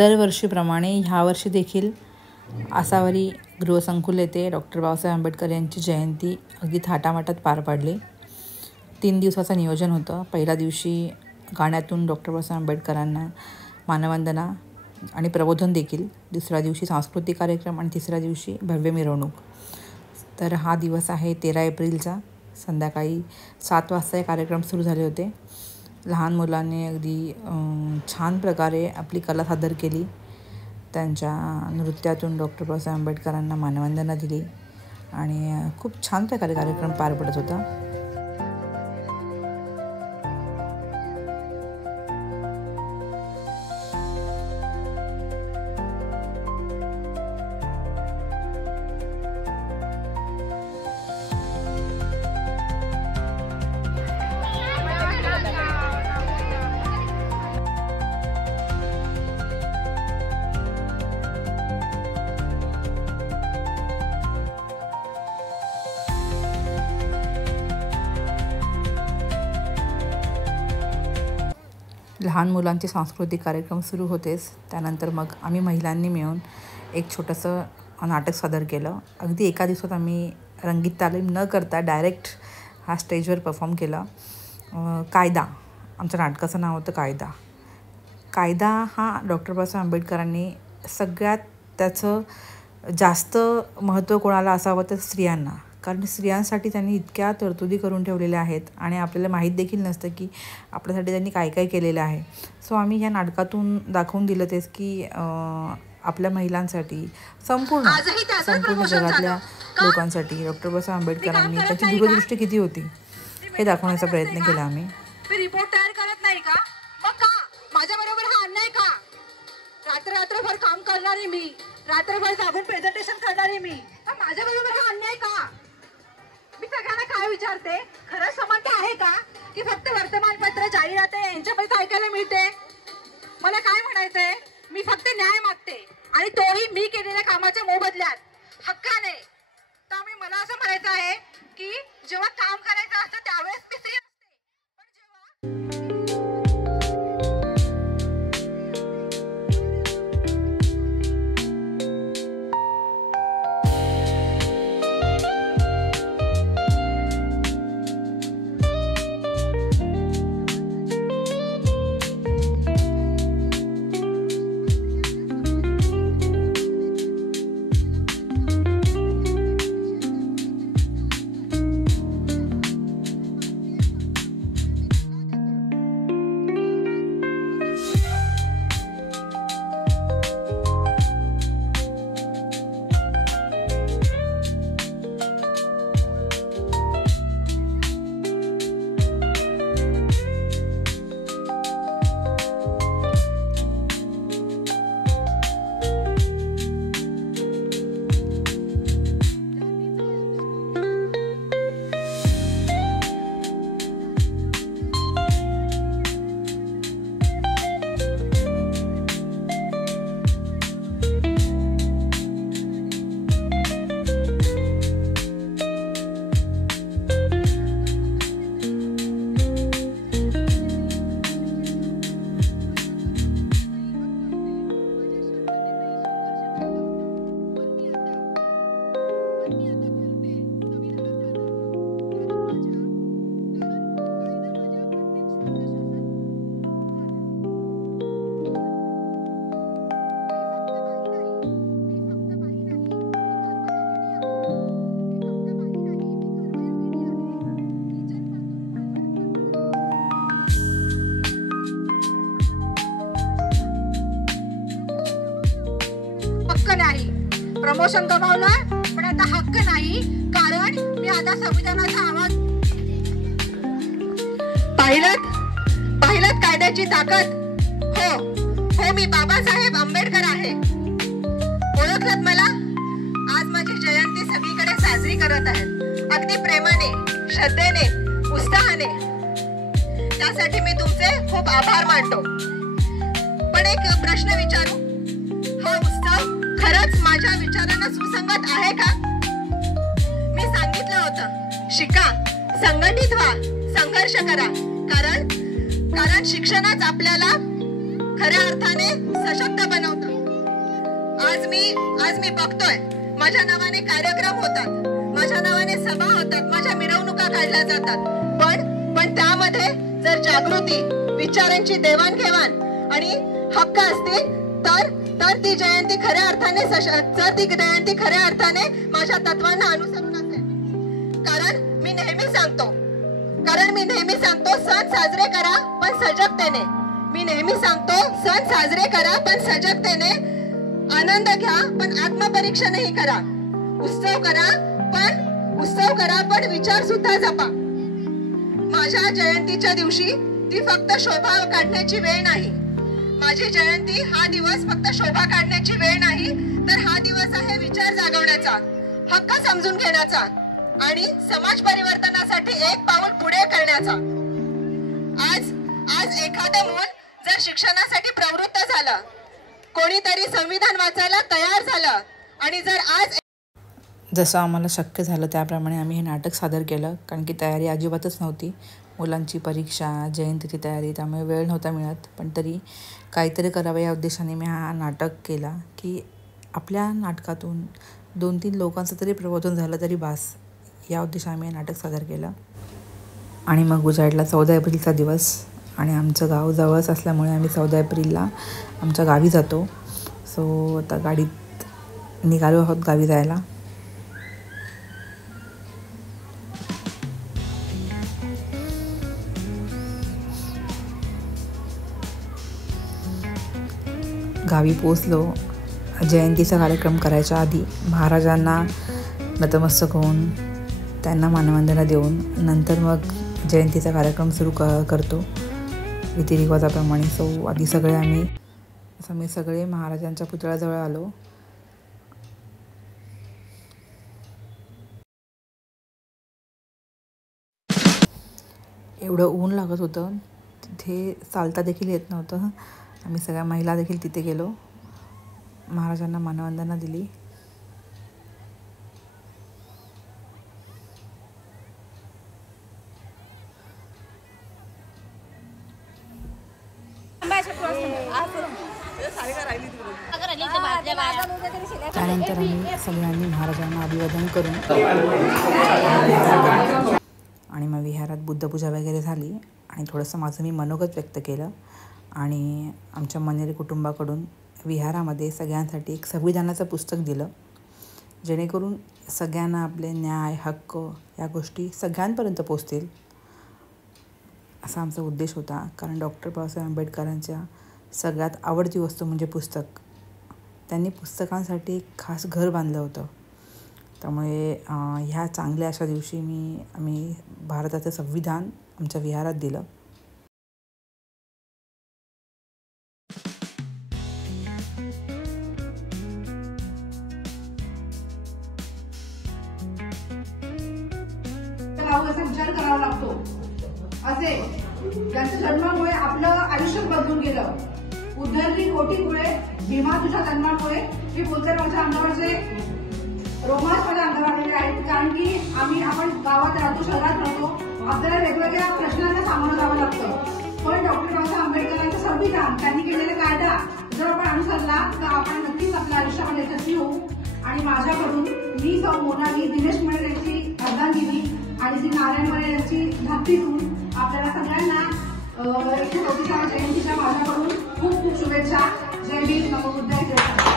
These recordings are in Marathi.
दरवर्षीप्रमाणे ह्यावर्षी देखील आसावरी गृहसंकुल येथे डॉक्टर बाबासाहेब आंबेडकर यांची जयंती अगदी थाटामाटात पार पाडली. 3 दिवसाचं नियोजन होतं. पहिल्या दिवशी गाण्यातून डॉक्टर बाबासाहेब आंबेडकरांना मानवंदना आणि प्रबोधन देखील, दुसऱ्या दिवशी सांस्कृतिक कार्यक्रम आणि तिसऱ्या दिवशी भव्य मिरवणूक. तर हा दिवस आहे 13 एप्रिलचा. संध्याकाळी 7 वाजता हे कार्यक्रम सुरू झाले होते. लहान मुलांनी अगदी छान प्रकारे आपली कला सादर केली. त्यांच्या नृत्यातून डॉक्टर बाबासाहेब आंबेडकरांना मानवंदना दिली आणि खूप छान प्रकारे कार्यक्रम पार पडत होता. लहान मुलांचे सांस्कृतिक कार्यक्रम सुरू होतेच. त्यानंतर मग आम्ही महिलांनी मिळून एक छोटंसं नाटक सादर केलं. अगदी एका दिवसात आम्ही रंगीत तालीम न करता डायरेक्ट हा स्टेजवर परफॉर्म केला. कायदा, आमच्या नाटकाचं नाव होतं कायदा. कायदा हा डॉक्टर बाबासाहेब आंबेडकरांनी सगळ्यात त्याचं जास्त महत्त्व कोणाला असावं तर स्त्रियांना. कारण स्त्रियांसाठी त्यांनी इतक्या तरतुदी करून ठेवलेल्या आहेत आणि आपल्याला माहीत देखील नसतं की आपल्यासाठी त्यांनी काय काय केलेलं आहे. सो आम्ही ह्या नाटकातून दाखवून दिलं तेच की आपल्या महिलांसाठी, संपूर्ण जगातल्या लोकांसाठी डॉक्टर बाबासाहेब आंबेडकरांनी त्याची दूरदृष्टी किती होती हे दाखवण्याचा प्रयत्न केला आम्ही. रिपोर्ट तयार करत नाही का? मग का माझ्याबरोबर हा अन्याय का? रात्रभर काम करणारी मी, रात्रभर जागून प्रेझेंटेशन करणारी मी, माझ्याबरोबर हा अन्याय का? मी सगळ्यांना काय विचारते, खरंच समानता आहे का की फक्त वर्तमानपत्र, जाहिराती यांच्यापर्यंत ऐकायला मिळते? मला काय म्हणायचंय, मी फक्त न्याय मागते आणि तोही मी केलेल्या कामाच्या मोबदल्यात हक्काने. तर मला असं म्हणायचं आहे की जेव्हा काम करायचं असतं त्यावेळेस मी सेम असते, पण जेव्हा प्रमोशन गमावलं, पण आता हक्क नाही, कारण मी आता संविधानाचा आवाज पाहिलत कायद्याची ताकद. हो मी बाबासाहेब आंबेडकर आहे. ओळखलत मला? आज माझी जयंती सगळीकडे साजरी करत आहेत, अगदी प्रेमाने, श्रद्धेने, उत्साहाने. त्यासाठी मी तुमचे खूप आभार मानतो. पण एक प्रश्न विचारू, हा उत्सव खरंच माझ्या विचारांना सुसंगत आहे का? मी सांगितलं होतं, शिका, संघटित व्हा, संघर्ष करा, कारण शिक्षणच आपल्याला खऱ्या अर्थाने सशक्त बनवतं. आज मी बघतोय माझ्या नावाने कार्यक्रम होतात, माझ्या नावाने सभा होतात, माझ्या मिरवणुका काढल्या जातात. पण त्यामध्ये जर जागृती, विचारांची देवाणघेवाण आणि हक्क असतील तर ती जयंती खऱ्या अर्थाने माझ्या तत्वांना अनुसरून असेल. कारण मी नेहमी सांगतो सण साजरे करा पण सजगतेने. आनंद घ्या पण आत्मपरीक्षा नाही करा. उत्सव करा पण विचार सुद्धा जपा. माझ्या जयंतीच्या दिवशी ती फक्त शोभा काढण्याची वेळ नाही. माझी जयंती हा दिवस फक्त शोभा काढण्याची वेळ नाही, तर हा दिवस आहे विचार जागवण्याचा, हक्क समजून घेण्याचा आणि समाज परिवर्तनासाठी एक पाऊल पुढे करण्याचा. आज एखादं मूल जर शिक्षणासाठी प्रवृत्त झालं, कोणीतरी संविधान वाचायला तयार झालं आणि जर आज जसं आम्हाला शक्य झालं त्याप्रमाणे आम्ही हे नाटक सादर केलं. कारण की तयारी अजिबातच नव्हती. मुलांची परीक्षा, जयंतीची तयारी, त्यामुळे वेळ नव्हता मिळत. पण तरी काहीतरी करावं या उद्देशाने मी हा नाटक केला की आपल्या नाटकातून 2-3 लोकांचं तरी प्रबोधन झालं तरी बास, या उद्देशाने मी हे नाटक सादर केलं. आणि मग उजाडला 14 एप्रिलचा दिवस आणि आमचं गाव जवळच असल्यामुळे आम्ही 14 एप्रिलला आमच्या गावी जातो. सो आता गाडीत निघालो आहोत गावी जायला. गावी पोचलो. जयंतीचा कार्यक्रम करायच्या आधी महाराजांना नतमस्तक होऊन त्यांना मानवंदना देऊन नंतर मग जयंतीचा कार्यक्रम सुरू करतो रीतिरिवाजाप्रमाणे. सो आधी आम्ही सगळे महाराजांच्या पुतळ्याजवळ आलो. एवढं ऊन लागत होतं, तिथे चालता देखील येत नव्हतं. आम्ही सगळ्या महिला देखील तिथे गेलो, महाराजांना मानवंदना दिली. त्यानंतर आम्ही सगळ्यांनी महाराजांना अभिवादन करून आणि मग विहारात बुद्धपूजा वगैरे झाली आणि थोडंसं माझं मी मनोगत व्यक्त केलं. आणि आमच्या मनेरी कुटुंबाकडून विहारामध्ये सगळ्यांसाठी एक संविधानाचं पुस्तक दिलं, जेणेकरून सगळ्यांना आपले न्याय, हक्क या गोष्टी सगळ्यांपर्यंत पोचतील, असा आमचा उद्देश होता. कारण डॉक्टर बाबासाहेब आंबेडकरांच्या सगळ्यात आवडती वस्तू म्हणजे पुस्तक. त्यांनी पुस्तकांसाठी एक खास घर बांधलं होतं. त्यामुळे ह्या चांगल्या अशा दिवशी आम्ही भारताचं संविधान आमच्या विहारात दिलं. विचार करावा लागतो. असे ज्यांच्या जन्मामुळे आपलं आयुष्य बदलून गेलं. उद्धरली होटीमुळे, भीमा तुझ्या जन्मामुळे मी बोलते, माझ्या अंगावरचे रोमांच माझ्या अंगावर आलेले आहेत. कारण की आपण गावात राहतो, शहरात राहतो, आपल्याला वेगवेगळ्या प्रश्नांना सामोरं जावं लागतं. पण डॉक्टर बाबासाहेब आंबेडकरांचं संविधान, त्यांनी केलेला कायदा जर आपण अनुसरला तर आपण नक्कीच आपल्या आयुष्यामध्ये यशस्वी होऊ. आणि माझ्याकडून मी सौ मोनाली, दिनेश मळे यांची श्रद्धांजली आणि श्री नारायण मळे यांची भक्तीतून आपल्याला सगळ्यांना 134व्या जयंतीच्या माझ्याकडून खूप खूप शुभेच्छा. जय भीम, नमो बुद्धाय, जय श्रीराम.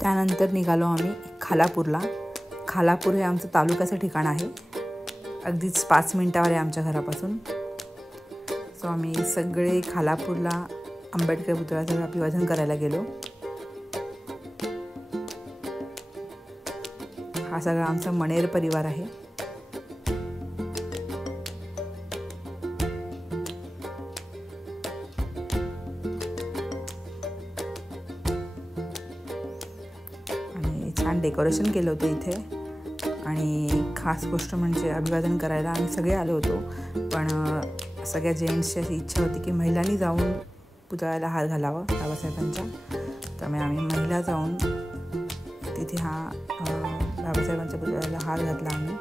त्यानंतर निघालो आम्ही खालापूरला. खालापूर हे आमचं तालुक्याचं ठिकाण आहे, अगदीच 5 मिनिटावर आहे आमच्या घरापासून. सो आम्ही सगळे खालापूरला आंबेडकर पुतळ्याजवळ अभिवादन करायला गेलो. हा सगळा आमचा मणेर परिवार आहे. आणि छान डेकोरेशन केलं होतं इथे. आणि खास गोष्ट म्हणजे अभिवादन करायला आम्ही सगळे आलो होतो, पण सगळ्या जेंट्सची अशी इच्छा होती की महिलांनी जाऊन पुतळ्याला हार घालावा बाबासाहेबांच्या. त्यामुळे आम्ही महिला जाऊन तिथे बाबासाहेबांच्या पुतळ्याला हार घातला आम्ही.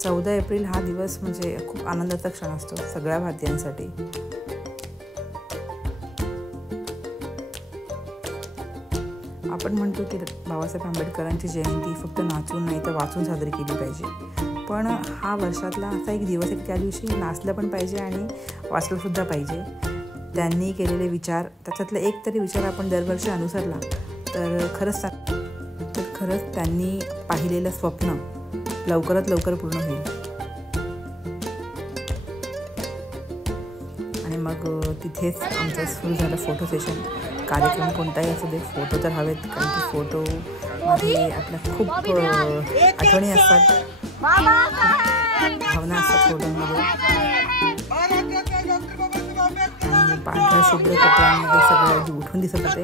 14 एप्रिल हा दिवस म्हणजे खूप आनंदाचा क्षण असतो सगळ्या भारतीयांसाठी. आपण म्हणतो की बाबासाहेब आंबेडकरांची जयंती फक्त नाचून नाही तर वाचून साजरी केली पाहिजे. पण हा वर्षातला असा एक दिवस आहे की त्या दिवशी नाचलं पण पाहिजे आणि वाचलंसुद्धा पाहिजे. त्यांनी केलेले विचार, त्याच्यातला एक तरी विचार आपण दरवर्षी अनुसरला तर खरंच त्यांनी पाहिलेलं स्वप्न लवकरात लवकर पूर्ण होईल. आणि मग तिथेच आमचं सुरू झालं फोटो सेशन. कार्यक्रम कोणताही असू दे, फोटो तर हवेत, कारण की फोटोमध्ये आपल्या खूप आठवणी असतात, भावना असतात फोटोमध्ये. आणि पांढऱ्या शुभ्र कपड्यांमध्ये सगळं उठून दिसत होते.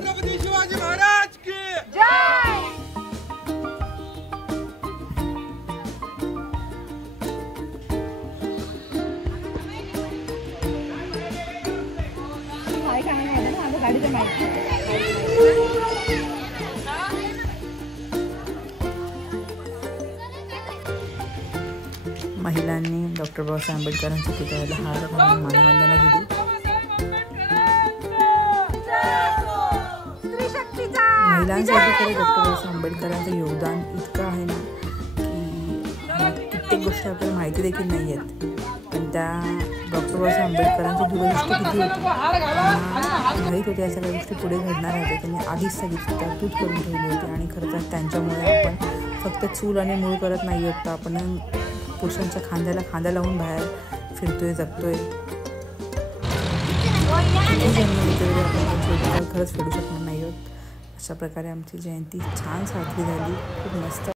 महिलांनी डॉक्टर बाबासाहेब आंबेडकरांच्या पुतळ्याला हार घालून मानवंदना दिली. महिलांसाठी खरं डॉक्टर बाबासाहेब आंबेडकरांचं योगदान इतकं आहे ना की कित्येक गोष्टी आपल्याला माहिती देखील नाही आहेत. पण त्या डॉक्टर बाबासाहेब आंबेडकरांची दूरदृष्टी किती होती, माहीत होते या सगळ्या गोष्टी पुढे घडणार आहेत. त्यांनी आधीच सगळी तरतूद करून ठेवली होती. आणि खरं तर त्यांच्यामुळे आपण फक्त चूल आणि मूळ करत नाही होत, तर आपण पुरुषांच्या खांद्याला खांदा लावून बाहेर फिरतोय, जगतोय. किती जन्म घेतले आपण त्यांच्या खरंच फेडू शकणार नाही आहोत. अशा प्रकारे आमची जयंती छान साजरी झाली, खूप मस्त.